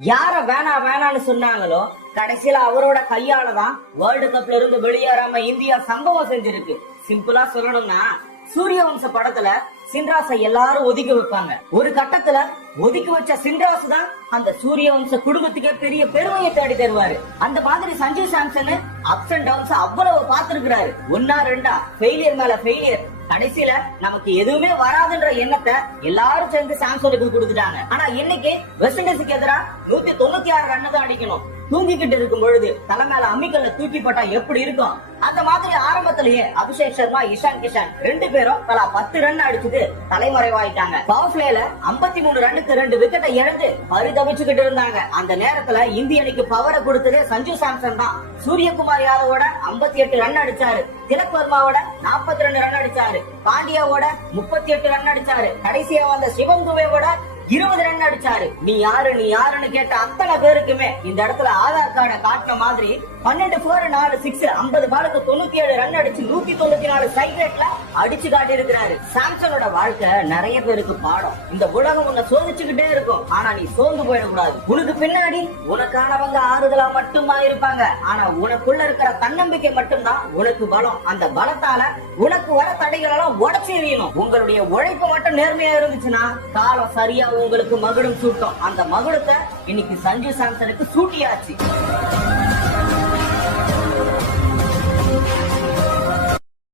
யார வேணான்னு சொன்னாங்களோ கடைசியில அவரோட கையாலதான் வேர்ல்டு கப்ல இருந்து வெளியேறாம இந்தியா சம்பவம் செஞ்சிருக்கு. சிம்பிளா சொல்லணும்னா சூரியவம்ச படத்துல சின்ராசை எல்லாரும் ஒதுக்கி வைப்பாங்க. ஒரு கட்டத்துல ஒதுக்கி வச்ச சின்ராசு தான் அந்த சூரியவம்ச குடும்பத்துக்கே பெரிய பெருமையை தேடி தருவாரு. அந்த மாதிரி Sanju Samson ups and downs அவ்வளவு பாத்துருக்கிறாரு. ஒன்னா ரெண்டா ஃபெயிலியர் மேல ஃபெயிலியர். கடைசியில நமக்கு எதுவுமே வராதுன்ற எண்ணத்தை எல்லாரும் சேர்ந்து சாம்சனுக்கு கொடுத்துட்டாங்க. ஆனா இன்னைக்கு வெஸ்ட் இண்டீஸுக்கு எதிராக 196 ரன் தான் அடிக்கணும். தூங்கிக்கிட்டு இருக்கும் பொழுது தலை மேல அம்மிக்கல்ல தூக்கி போட்டா எப்படி இருக்கும்? அந்த மாதிரி ஆரம்பத்திலேயே அபிஷேக் சர்மா, இஷான் கிஷான் 2 பேரும் தலா 10 ரன் அடிச்சுட்டு தலைமறைவாயிட்டாங்க. பவர் பிளேல 53 ரன்னுக்கு 2 விக்கெட்டை இழந்து பரிதவிச்சுக்கிட்டு இருந்தாங்க. அந்த நேரத்துல இந்திய அணிக்கு பவரை கொடுத்தது சஞ்சு சாம்சன் தான். சூரியகுமார் யாதவோட 58 ரன் அடிச்சாரு. திலக் வர்மாவோட 42 ரன் அடிச்சாரு. பாண்டியாவோட 38 ரன் அடிச்சாரு. கடைசியா வந்த சிவம் துபேவோட 20 ரன் அடிச்சாரு. நீ யாருன்னு கேட்ட அத்தனை பேருக்குமே இந்த இடத்துல ஆதார் கார்டை காட்டின மாதிரி 12 4 4 6 50 பாலுக்கு 97 ரன் அடிச்சு 194 ஸ்ட்ரைக் ரேட்ல அடிச்சு காட்டி இருக்கிறாரு. சாம்சனோட வாழ்க்கை நிறைய பேருக்கு பாடம். இந்த உலகம் உன்னை சோதிச்சுக்கிட்டே இருக்கும். ஆனா நீ சோர்ந்து போயிடக்கூடாது. உனக்கு பின்னாடி உனக்கானவங்க ஆறுதலா மட்டுமா இருப்பாங்க. ஆனா உனக்குள்ள இருக்கிற தன்னம்பிக்கை மட்டும்தான் உனக்கு பலம். அந்த பலத்தால உனக்கு வர தடைகள் எல்லாம் உடச்சி எறியணும். உங்களுடைய உழைப்பு மட்டும் நேர்மையா இருந்துச்சுன்னா காலம் சரியா உங்களுக்கு மகுடம் சூட்டும். அந்த மகுடத்தை இன்னைக்கு சஞ்சு சாம்சனுக்கு சூட்டியாச்சு.